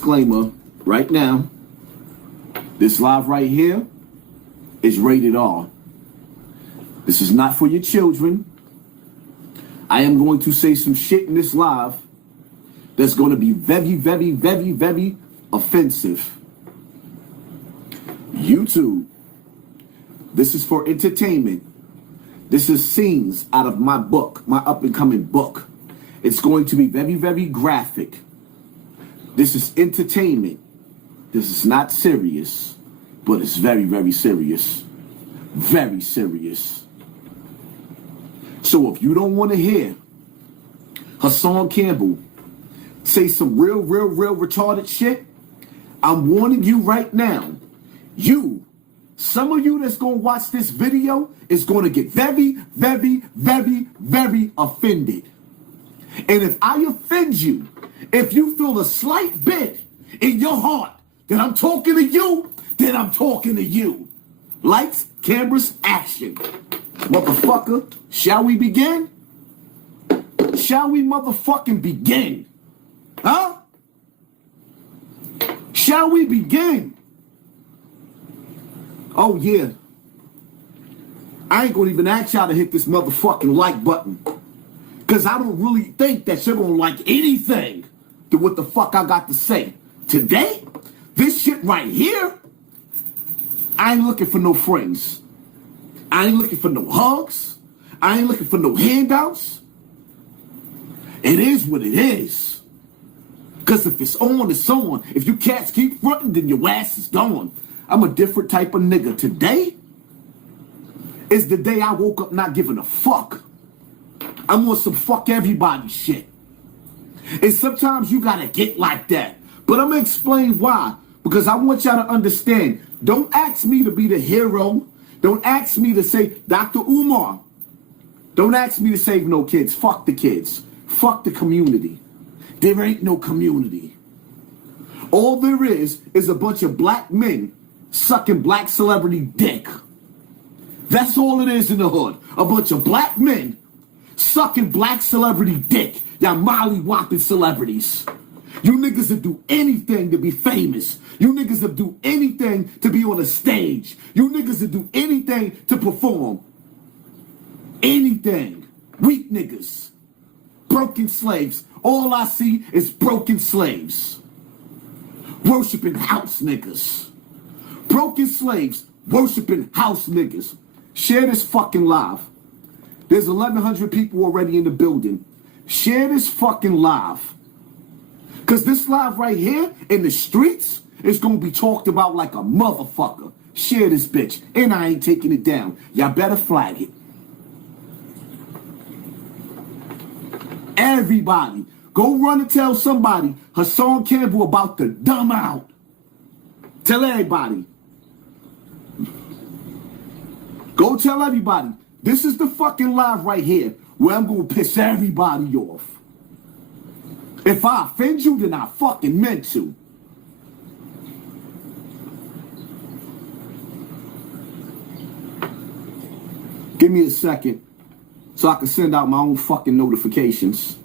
disclaimer right now. This live right here is rated R. This is not for your children. I am going to say some shit in this live that's going to be very, very, very, very offensive. YouTube, this is for entertainment. This is scenes out of my book, my up-and-coming book. It's going to be very, very graphic. This is entertainment. This is not serious, but it's very, very serious. Very serious. So if you don't want to hear Hassan Campbell say some real retarded shit, I'm warning you right now. Some of you that's going to watch this video is going to get very, very, very, very offended. And if I offend you, if you feel a slight bit in your heart that I'm talking to you, then I'm talking to you. Lights, cameras, action. Motherfucker, shall we begin? Shall we motherfucking begin? Huh? Shall we begin? Oh yeah. I ain't gonna even ask y'all to hit this motherfucking like button. Cause I don't really think that you're gonna like anything to what the fuck I got to say. Today, this shit right here, I ain't looking for no friends. I ain't looking for no hugs. I ain't looking for no handouts. It is what it is. Cause if it's on, it's on. If you cats keep fronting, then your ass is gone. I'm a different type of nigga. Today is the day I woke up not giving a fuck. I'm on some fuck everybody shit. And sometimes you gotta get like that. But I'm gonna explain why. Because I want y'all to understand. Don't ask me to be the hero. Don't ask me to say, Dr. Umar. Don't ask me to save no kids. Fuck the kids. Fuck the community. There ain't no community. All there is a bunch of black men sucking black celebrity dick. That's all it is in the hood. A bunch of black men sucking black celebrity dick. Y'all molly-whopping celebrities. You niggas would do anything to be famous. You niggas would do anything to be on a stage. You niggas would do anything to perform. Anything. Weak niggas. Broken slaves. All I see is broken slaves. Worshipping house niggas. Broken slaves worshiping house niggas. Share this fucking live. There's 1,100 people already in the building. Share this fucking live. Because this live right here in the streets is going to be talked about like a motherfucker. Share this bitch. And I ain't taking it down. Y'all better flag it. Everybody, go run and tell somebody Hassan Campbell about to dumb out. Tell everybody. Go tell everybody. This is the fucking live right here where I'm going to piss everybody off. If I offend you, then I fucking meant to. Give me a second so I can send out my own fucking notifications.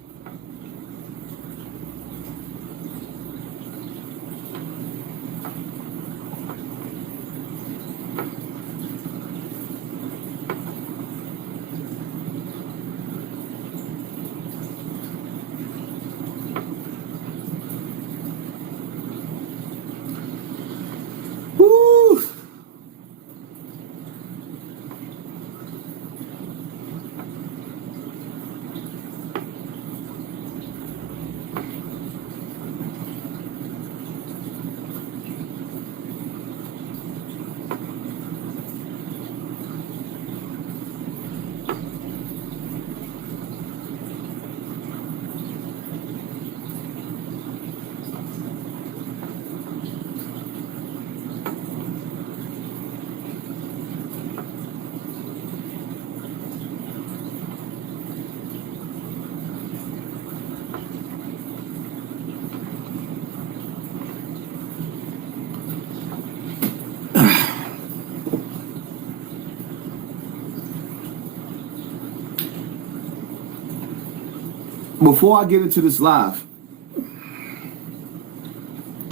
Before I get into this live,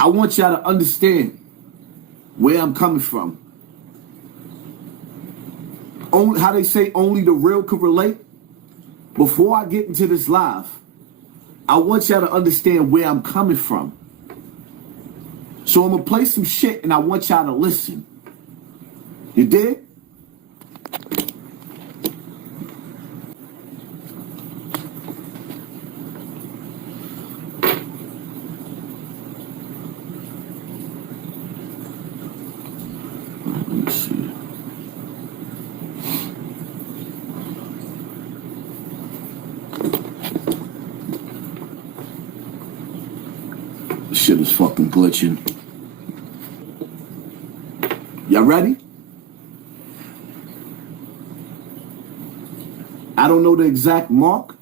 I want y'all to understand where I'm coming from. Only, how they say only the real can relate. Before I get into this live, I want y'all to understand where I'm coming from. So I'm going to play some shit and I want y'all to listen. You dig? Let me see. This shit is fucking glitching. Y'all ready? I don't know the exact mark,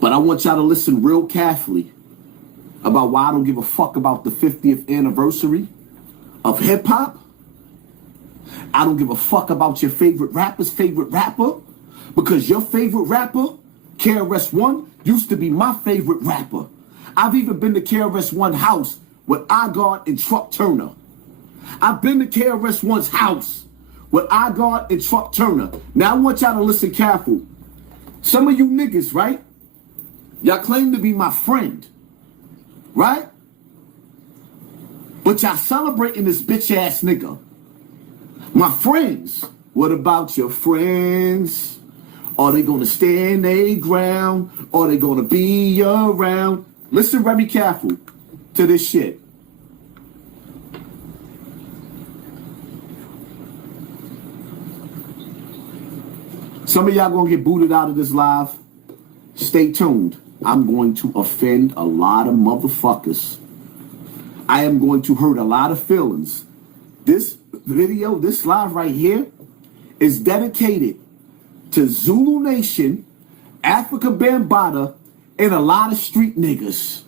but I want y'all to listen real carefully about why I don't give a fuck about the 50th anniversary of hip hop. I don't give a fuck about your favorite rapper's favorite rapper, because your favorite rapper, KRS-One, used to be my favorite rapper. I've even been to KRS-One house with Agard and Truck Turner. I've been to KRS-One's house with Agard and Truck Turner. Now I want y'all to listen careful. Some of you niggas, right? Y'all claim to be my friend, right? But y'all celebrating this bitch ass nigga. My friends. What about your friends? Are they gonna stand their ground? Are they gonna be around? Listen very careful to this shit. Some of y'all gonna get booted out of this live. Stay tuned. I'm going to offend a lot of motherfuckers. I am going to hurt a lot of feelings. This video, this live right here, is dedicated to Zulu Nation, Afrika Bambaataa, and a lot of street niggas.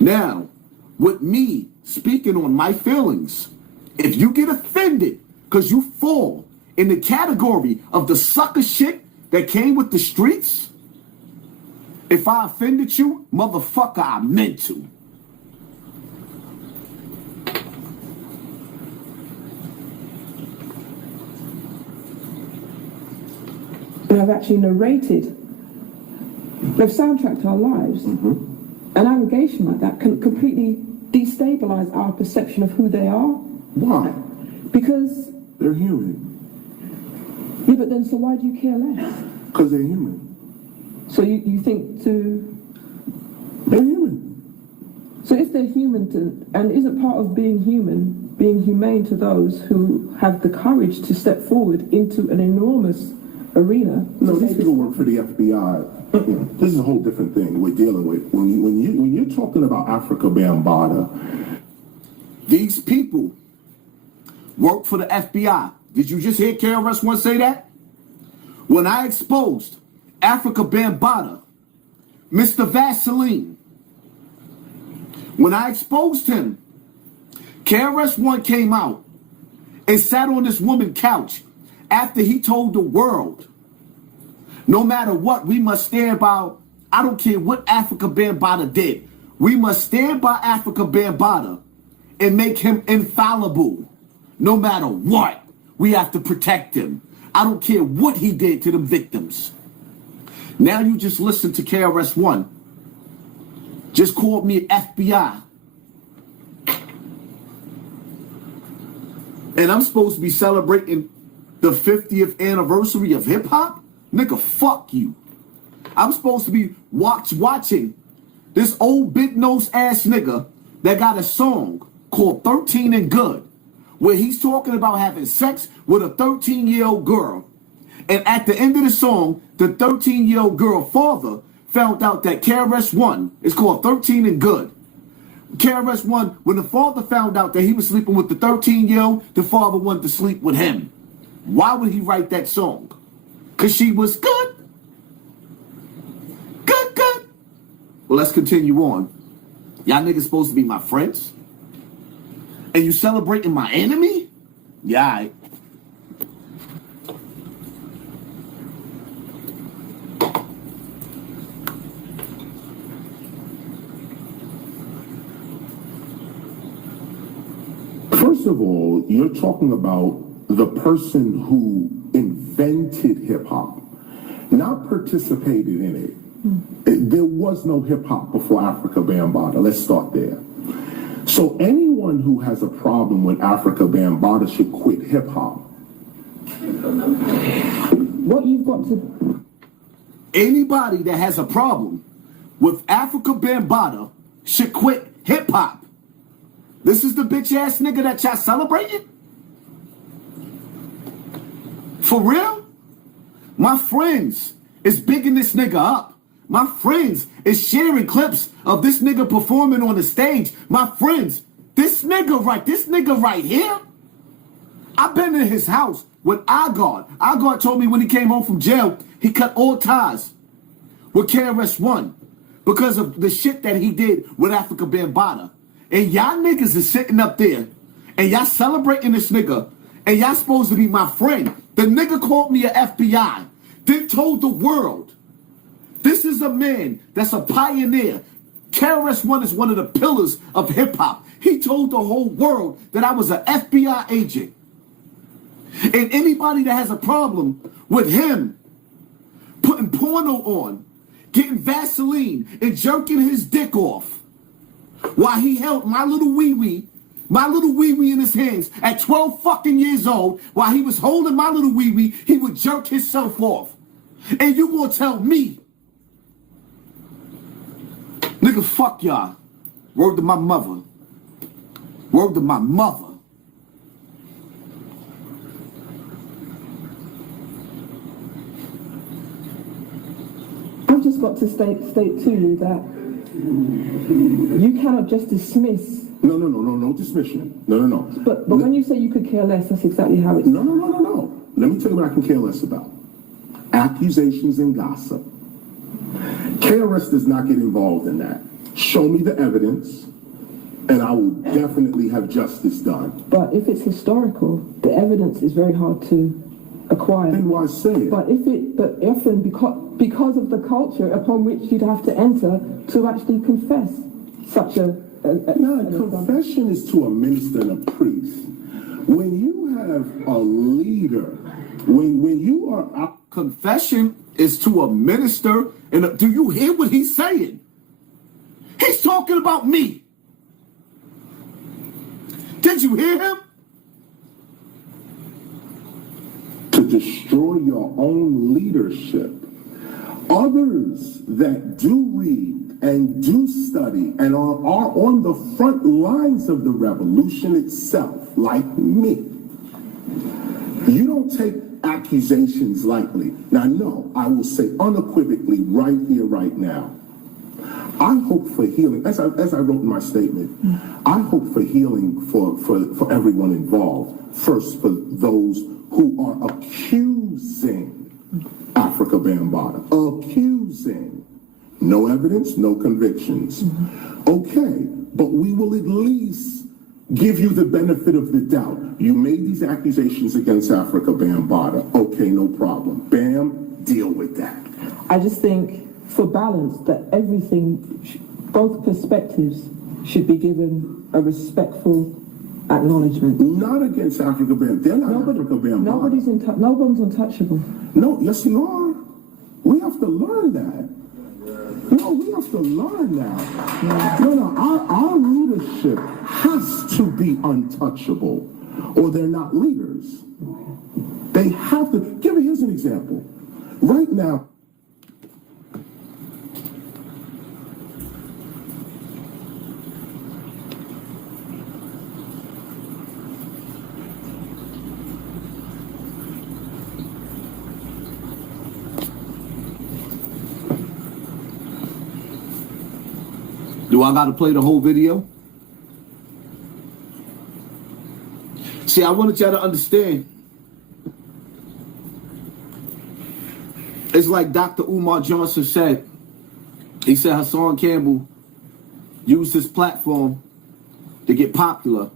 Now, with me speaking on my feelings, if you get offended because you fall in the category of the sucker shit that came with the streets, if I offended you, motherfucker, I meant to. And I've actually narrated, they've soundtracked our lives. Mm-hmm. An allegation like that can completely destabilize our perception of who they are. Why? Because they're human. Yeah, but then so why do you care less? Because they're human. So you think to... They're human. So if they're human and isn't part of being human, being humane to those who have the courage to step forward into an enormous arena? No, these people work for the FBI. This is a whole different thing we're dealing with. When you're talking about Afrika Bambaataa, these people work for the FBI. Did you just hear KRS-One say that? When I exposed Afrika Bambaataa, Mr. Vaseline, when I exposed him, KRS-One came out and sat on this woman's couch after he told the world, no matter what, we must stand by, I don't care what Afrika Bambaataa did, we must stand by Afrika Bambaataa and make him infallible. No matter what, we have to protect him. I don't care what he did to the victims. Now you just listen to KRS-One. Just called me FBI. And I'm supposed to be celebrating the 50th anniversary of hip hop? Nigga, fuck you. I'm supposed to be watching this old big nose ass nigga that got a song called 13 and Good, where he's talking about having sex with a 13-year-old girl. And at the end of the song, the 13-year-old girl father found out that KRS-One is called 13 and Good. KRS-One, when the father found out that he was sleeping with the 13-year-old, the father wanted to sleep with him. Why would he write that song? Because she was good. Good, good. Well, let's continue on. Y'all niggas supposed to be my friends? And you celebrating my enemy? Yeah, all right. First of all, you're talking about the person who invented hip hop, not participated in it. There was no hip hop before Afrika Bambaataa. Let's start there. So anyone who has a problem with Afrika Bambaataa should quit hip hop. What you've got to... Anybody that has a problem with Afrika Bambaataa should quit hip hop. This is the bitch ass nigga that y'all celebrating? For real? My friends is bigging this nigga up. My friends is sharing clips of this nigga performing on the stage. My friends, this nigga right here, I've been in his house with Agard. Agard told me when he came home from jail, he cut all ties with KRS-One because of the shit that he did with Afrika Bambaataa. And y'all niggas is sitting up there and y'all celebrating this nigga and y'all supposed to be my friend. The nigga called me a FBI, then told the world, this is a man that's a pioneer. KRS-One is one of the pillars of hip hop. He told the whole world that I was an FBI agent. And anybody that has a problem with him putting porno on, getting Vaseline and jerking his dick off while he held my little wee-wee in his hands at 12 fucking years old, while he was holding my little wee-wee, he would jerk himself off. And you gonna tell me, nigga, fuck y'all. Word to my mother. Word to my mother. I've just got to state to you that you cannot just dismiss. No dismission. No. But when you say you could care less, that's exactly how it's... No. Let me tell you what I can care less about. Accusations and gossip. KRS does not get involved in that. Show me the evidence, and I will definitely have justice done. But if it's historical, the evidence is very hard to acquire. Then why say it? But often because of the culture upon which you'd have to enter to actually confess such a... confession is to a minister and a priest. When you have a leader, when you are... Confession is to a minister, and do you hear what he's saying? He's talking about me. Did you hear him? To destroy your own leadership. Others that do read and do study and are on the front lines of the revolution itself, like me, you don't take accusations lightly. Now, no, I will say unequivocally right here, right now, I hope for healing, as I wrote in my statement, I hope for healing for everyone involved. First, for those who are accusing Afrika Bambaataa. Accusing. No evidence, no convictions. Okay, but we will at least give you the benefit of the doubt. You made these accusations against Afrika Bambaataa. Okay, no problem. Bam, deal with that. I just think, for balance, that everything, both perspectives, should be given a respectful acknowledgement. Not against Afrika Bambaataa. They're not Afrika Bambaataa. No one's untouchable. No, yes, you are. We have to learn that. No, we have to learn that. No, our leadership has to be untouchable, or they're not leaders. They have to. Here's an example. Right now, do I gotta play the whole video? See, I wanted y'all to understand. It's like Dr. Umar Johnson said. He said Hassan Campbell used his platform to get popular.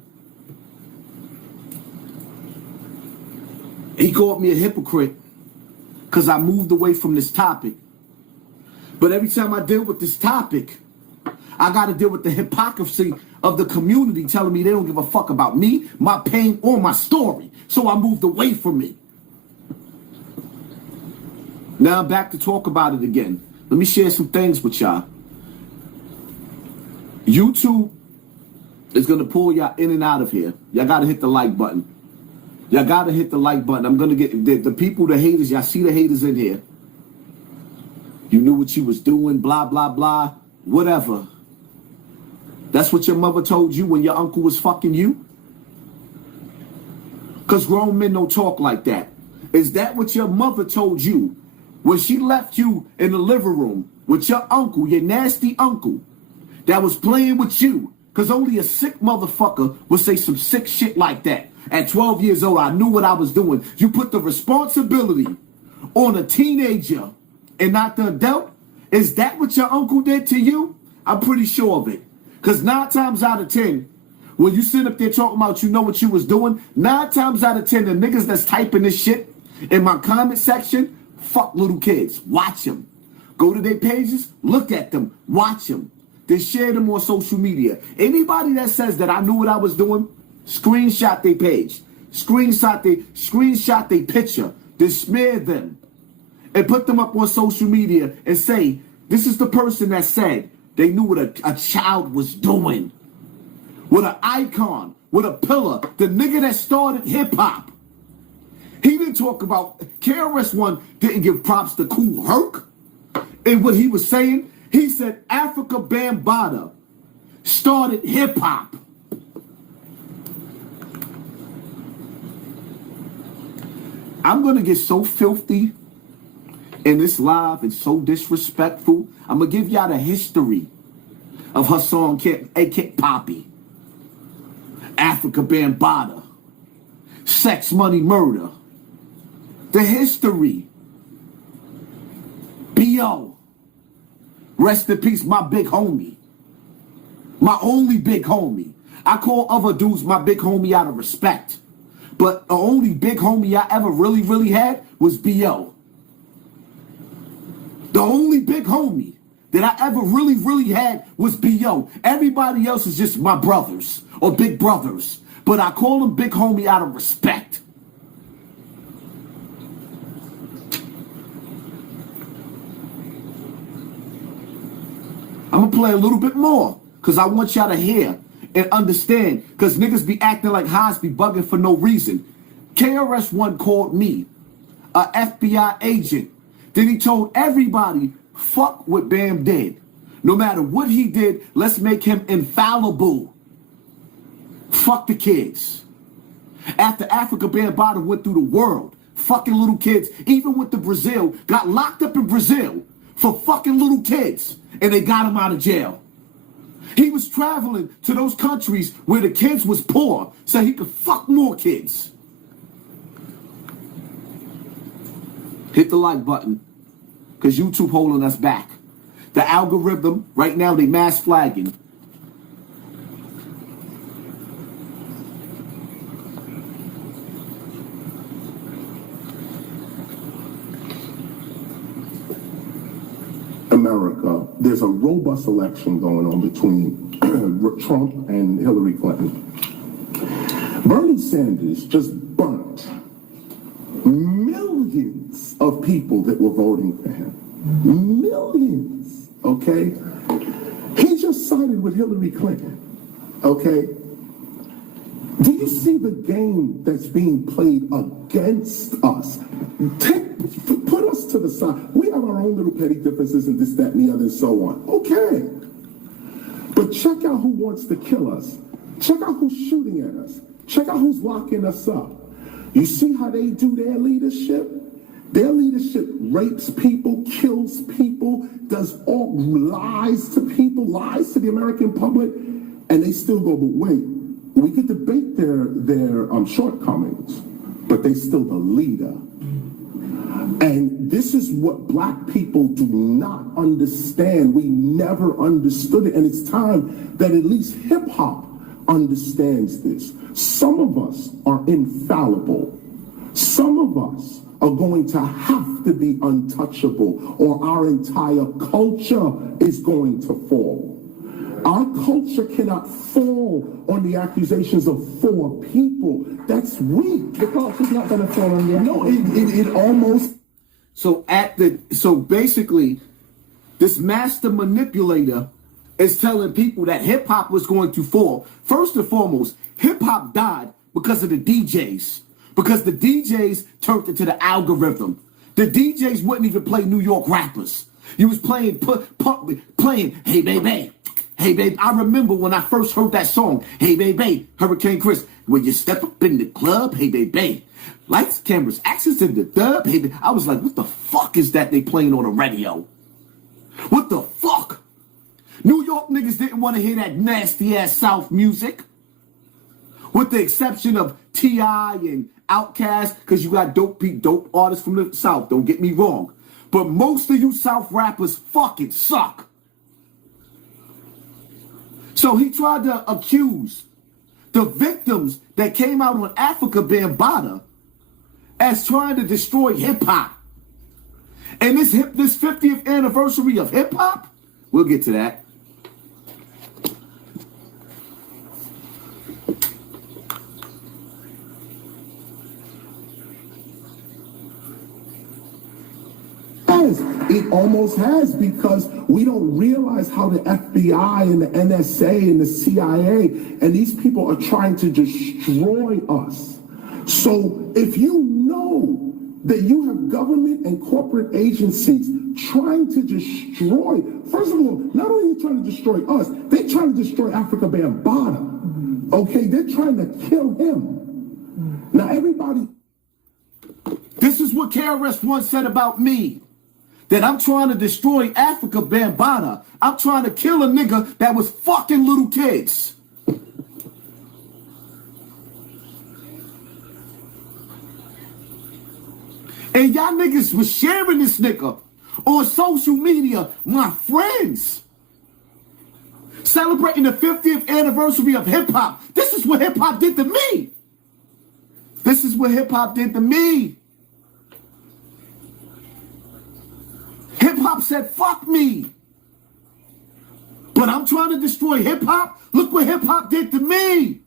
He called me a hypocrite because I moved away from this topic. But every time I deal with this topic, I got to deal with the hypocrisy of the community telling me they don't give a fuck about me, my pain, or my story. So I moved away from it. Now I'm back to talk about it again. Let me share some things with y'all. YouTube is going to pull y'all in and out of here. Y'all got to hit the like button. Y'all got to hit the like button. I'm going to get the people, the haters. Y'all see the haters in here. You knew what you was doing, blah, blah, blah, whatever. That's what your mother told you when your uncle was fucking you? Because grown men don't talk like that. Is that what your mother told you when she left you in the living room with your uncle, your nasty uncle, that was playing with you? Because only a sick motherfucker would say some sick shit like that. At 12 years old, I knew what I was doing. You put the responsibility on a teenager and not the adult? Is that what your uncle did to you? I'm pretty sure of it. Because 9 times out of 10, when you sit up there talking about you know what you was doing, 9 times out of 10, the niggas that's typing this shit in my comment section, fuck little kids. Watch them. Go to their pages, look at them, watch them. Then share them on social media. Anybody that says that I knew what I was doing, screenshot their page. Screenshot their picture. Then smear them. And put them up on social media and say, this is the person that said they knew what a child was doing. With an icon, with a pillar, the nigga that started hip-hop. He didn't talk about, KRS-One didn't give props to Kool Herc. And what he was saying, he said Afrika Bambaataa started hip-hop. I'm going to get so filthy in this live and so disrespectful. I'm going to give y'all the history of Hassan Campbell, a.k.a. Poppy. Afrika Bambaataa. Sex, money, murder. The history. B.O. Rest in peace, my big homie. My only big homie. I call other dudes my big homie out of respect. But the only big homie I ever really had was B.O. The only big homie that I ever really had was B.O. Everybody else is just my brothers or big brothers. But I call them big homie out of respect. I'm going to play a little bit more because I want y'all to hear and understand, because niggas be acting like Haas be bugging for no reason. KRS-One called me a FBI agent. Then he told everybody, fuck what Bam did. No matter what he did, let's make him infallible. Fuck the kids. After Afrika Bambaataa went through the world, fucking little kids, even went to Brazil, got locked up in Brazil for fucking little kids, and they got him out of jail. He was traveling to those countries where the kids was poor so he could fuck more kids. Hit the like button, because YouTube holding us back. The algorithm, right now, they mass flagging. America, there's a robust election going on between Trump and Hillary Clinton. Bernie Sanders just burnt millions of people that were voting for him. Millions, okay? He just sided with Hillary Clinton, okay? Do you see the game that's being played against us? Put us to the side. We have our own little petty differences and this, that, and the other, and so on. Okay. But check out who wants to kill us. Check out who's shooting at us. Check out who's locking us up. You see how they do their leadership? Their leadership rapes people, kills people, does all lies to people, lies to the American public, and they still go, but wait, we could debate their shortcomings, but they still the leader. And this is what black people do not understand. We never understood it. And it's time that at least hip hop understands this. Some of us are infallible. Some of us are going to have to be untouchable, or our entire culture is going to fall. Our culture cannot fall on the accusations of 4 people. That's weak. The culture's not going to fall on the No, it almost. So basically, this master manipulator is telling people that hip hop was going to fall. First and foremost, hip hop died because of the DJs. Because the DJs turned into the algorithm. The DJs wouldn't even play New York rappers. You was playing, hey baby, hey baby. I remember when I first heard that song, hey baby, Hurricane Chris. When you step up in the club, hey baby, lights, cameras, access to the dub, hey baby. I was like, what the fuck is that they playing on the radio? What the fuck? New York niggas didn't want to hear that nasty ass South music. With the exception of T.I. and Outkast, because you got dope artists from the South, don't get me wrong. But most of you South rappers fucking suck. So he tried to accuse the victims that came out on Afrika Bambaataa as trying to destroy hip-hop. And this 50th anniversary of hip-hop, we'll get to that. It almost has, because we don't realize how the FBI and the NSA and the CIA and these people are trying to destroy us. So if you know that you have government and corporate agencies trying to destroy, first of all, not only are they trying to destroy us, they're trying to destroy Afrika Bambaataa. Okay, they're trying to kill him. Now everybody. This is what KRS once said about me. That I'm trying to destroy Afrika Bambaataa. I'm trying to kill a nigga that was fucking little kids. And y'all niggas was sharing this nigga on social media, my friends. Celebrating the 50th anniversary of hip hop. This is what hip hop did to me. This is what hip hop did to me. Hip-hop said, fuck me. But I'm trying to destroy hip-hop. Look what hip-hop did to me.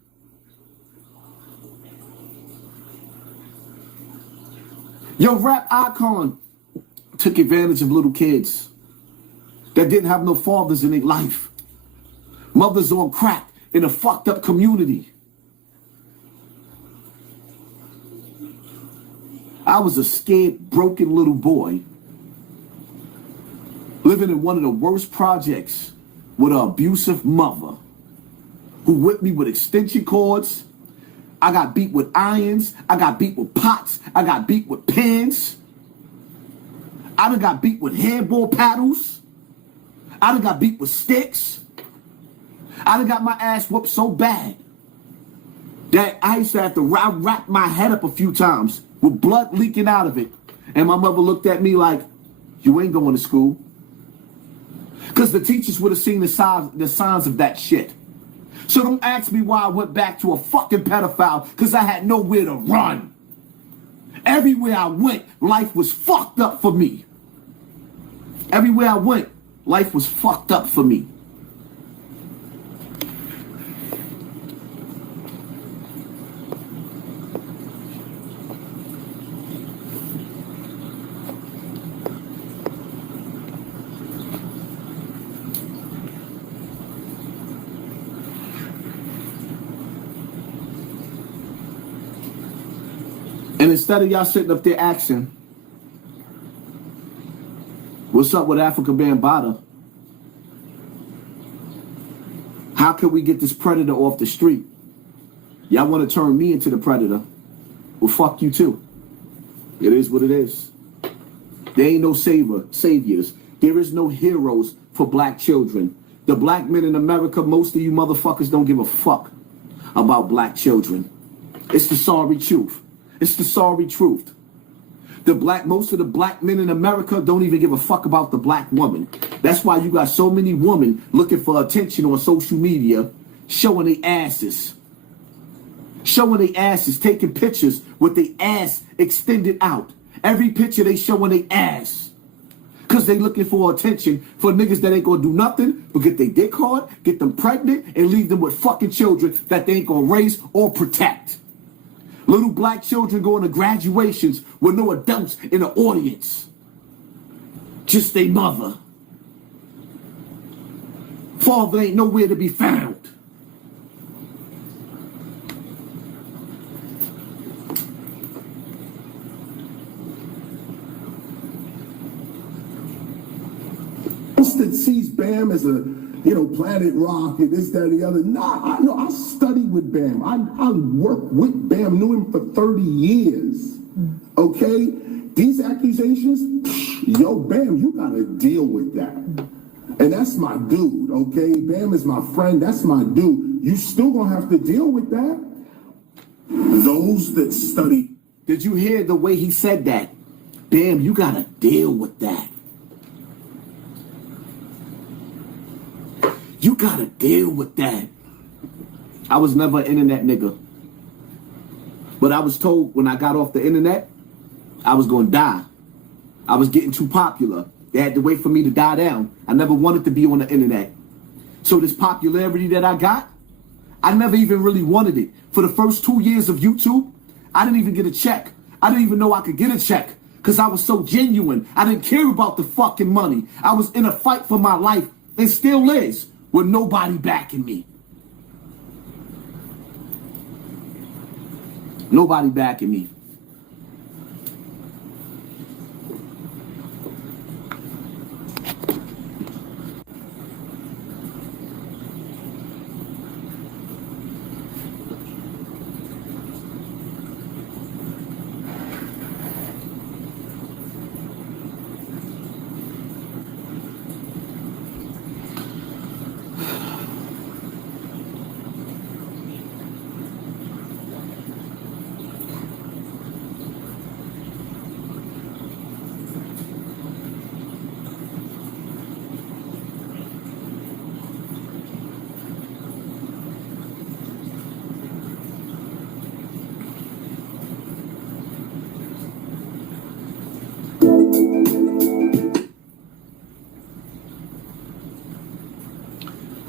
Yo, rap icon took advantage of little kids that didn't have no fathers in their life. Mothers on crack in a fucked up community. I was a scared, broken little boy living in one of the worst projects with an abusive mother who whipped me with extension cords. I got beat with irons. I got beat with pots. I got beat with pins. I done got beat with handball paddles. I done got beat with sticks. I done got my ass whooped so bad that I used to have to wrap my head up a few times with blood leaking out of it. And my mother looked at me like, you ain't going to school. Because the teachers would have seen the signs of that shit. So don't ask me why I went back to a fucking pedophile, because I had nowhere to run. Everywhere I went, life was fucked up for me. Everywhere I went, life was fucked up for me. And instead of y'all sitting up there asking, what's up with Afrika Bambaataa? How can we get this predator off the street? Y'all want to turn me into the predator? Well, fuck you too. It is what it is. There ain't no saviors. There is no heroes for black children. The black men in America, most of you motherfuckers don't give a fuck about black children. It's the sorry truth. It's the sorry truth. Most of the black men in America don't even give a fuck about the black woman. That's why you got so many women looking for attention on social media, showing their asses. Showing their asses, taking pictures with their ass extended out. Every picture they showing their ass. Because they looking for attention for niggas that ain't gonna do nothing but get their dick hard, get them pregnant, and leave them with fucking children that they ain't gonna raise or protect. Little black children going to graduations with no adults in the audience. Just their mother. Father ain't nowhere to be found. That sees Bam as a, Planet Rock and this, that, and the other. Nah, I studied with Bam. I worked with Bam, knew him for 30 years. Okay? These accusations, yo, Bam, you gotta deal with that. And that's my dude, okay? Bam is my friend, that's my dude. You still gonna have to deal with that. Those that study. Did you hear the way he said that? Bam, you gotta deal with that. You gotta deal with that. I was never an internet nigga. But I was told when I got off the internet, I was gonna die. I was getting too popular. They had to wait for me to die down. I never wanted to be on the internet. So this popularity that I got, I never even really wanted it. For the first 2 years of YouTube, I didn't even get a check. I didn't even know I could get a check because I was so genuine. I didn't care about the fucking money. I was in a fight for my life and still is with nobody backing me. Nobody backing me.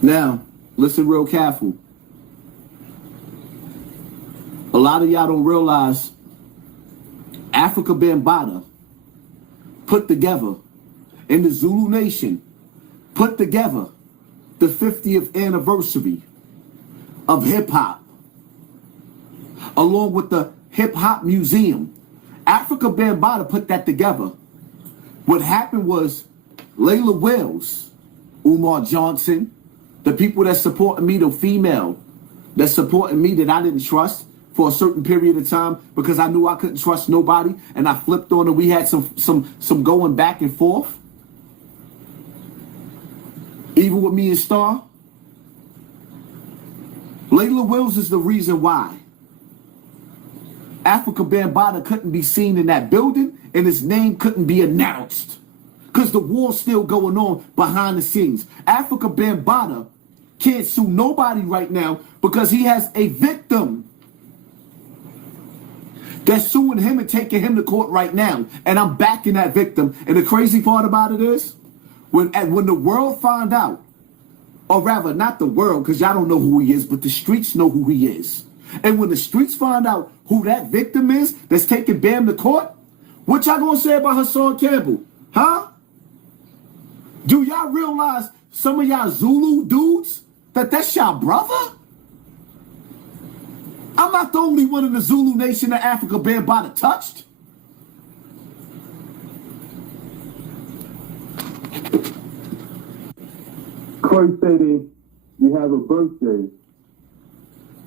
Now, listen real careful. A lot of y'all don't realize Afrika Bambaataa put together, in the Zulu Nation, put together the 50th anniversary of hip hop, along with the Hip Hop Museum. Afrika Bambaataa put that together. What happened was Layla Wells, Umar Johnson, the people that supported me, the female that supported me that I didn't trust for a certain period of time because I knew I couldn't trust nobody, and I flipped on her. We had some going back and forth. Even with me and Star. Layla Wells is the reason why Afrika Bambaataa couldn't be seen in that building and his name couldn't be announced. Because the war's still going on behind the scenes. Afrika Bambaataa can't sue nobody right now because he has a victim that's suing him and taking him to court right now. And I'm backing that victim. And the crazy part about it is, when the world find out, or rather, not the world, because y'all don't know who he is, but the streets know who he is. And when the streets find out who that victim is that's taking Bam to court, what y'all gonna say about Hassan Campbell? Huh? Do y'all realize some of y'all Zulu dudes that's y'all brother? I'm not the only one in the Zulu Nation that Afrika Bambaataa touched. Corey said you have a birthday.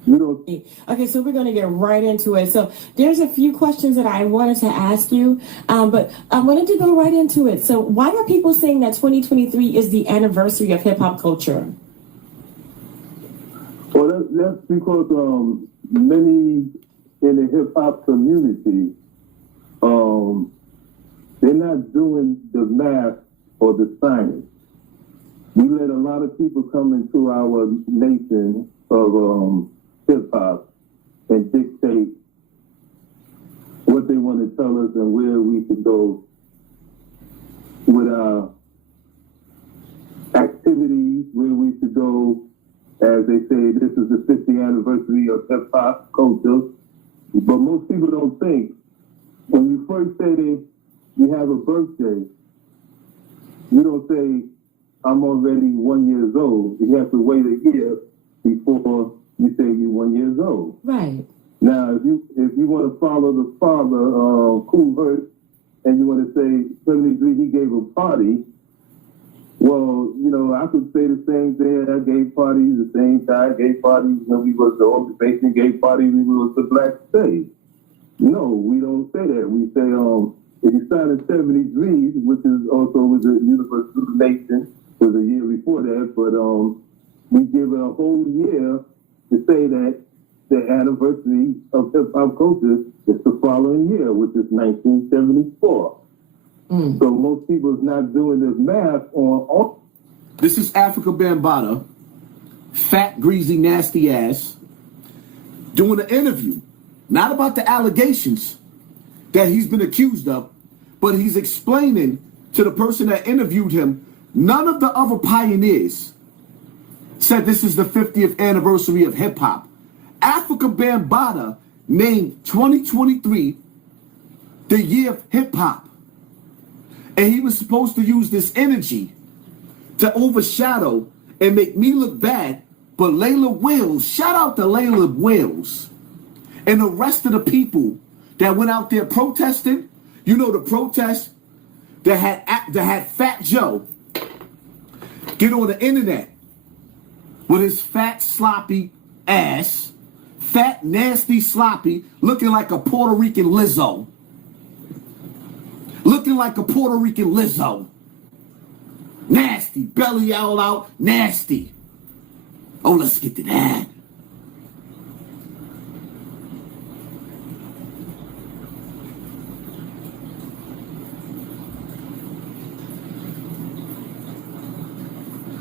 You know. Okay, so we're going to get right into it. So there's a few questions that I wanted to ask you, but I wanted to go right into it. So why are people saying that 2023 is the anniversary of hip hop culture? Well, that's because many in the hip hop community, they're not doing the math or the science. We let a lot of people come into our nation of hip hop and dictate what they want to tell us and where we should go, with activities where we should go. As they say, this is the 50th anniversary of hip hop culture. But most people don't think when you first say you have a birthday, you don't say, I'm already 1 year old. You have to wait a year before you say you're 1 year old. Right. Now, if you want to follow the father, Cool Herc, and you want to say 73, he gave a party, well, you know, I could say the same thing. I gave parties the same time. Gave parties when we was the organization. Gave parties when we was the Black State. No, we don't say that. We say, if you started in 73, which is also with the University of the Nation, was a year before that, but we give it a whole year to say that the anniversary of hip hop culture is the following year, which is 1974. So most people is not doing this math on. This is Afrika Bambaataa, fat, greasy, nasty ass, doing an interview, not about the allegations that he's been accused of, but he's explaining to the person that interviewed him, none of the other pioneers said this is the 50th anniversary of hip hop. Afrika Bambaataa named 2023 the year of hip hop. And he was supposed to use this energy to overshadow and make me look bad. But Layla Wills, shout out to Layla Wills, and the rest of the people that went out there protesting. You know, the protest that had Fat Joe get on the internet with his fat, sloppy ass, fat, nasty, sloppy, looking like a Puerto Rican Lizzo. Looking like a Puerto Rican Lizzo. Nasty. Belly all out. Nasty. Oh, let's get to that.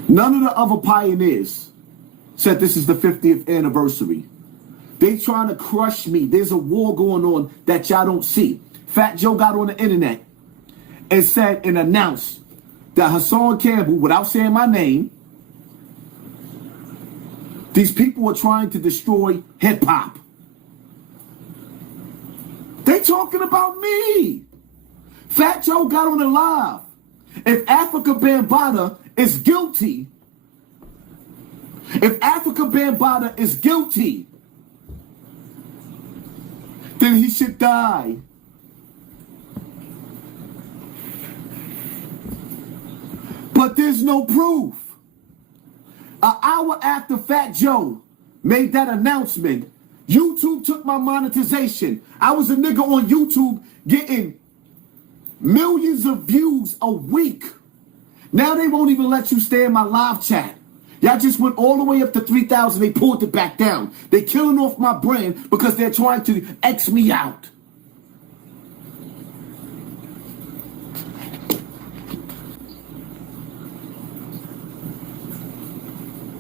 None of the other pioneers said this is the 50th anniversary. They trying to crush me. There's a war going on that y'all don't see. Fat Joe got on the internet and said and announced that Hassan Campbell, without saying my name, these people are trying to destroy hip-hop. They talking about me. Fat Joe got on the live. If Afrika Bambaataa is guilty, then he should die. But there's no proof. An hour after Fat Joe made that announcement, YouTube took my monetization. I was a nigga on YouTube getting millions of views a week. Now they won't even let you stay in my live chat. Y'all just went all the way up to 3,000. They pulled it back down. They killing off my brand because they're trying to X me out.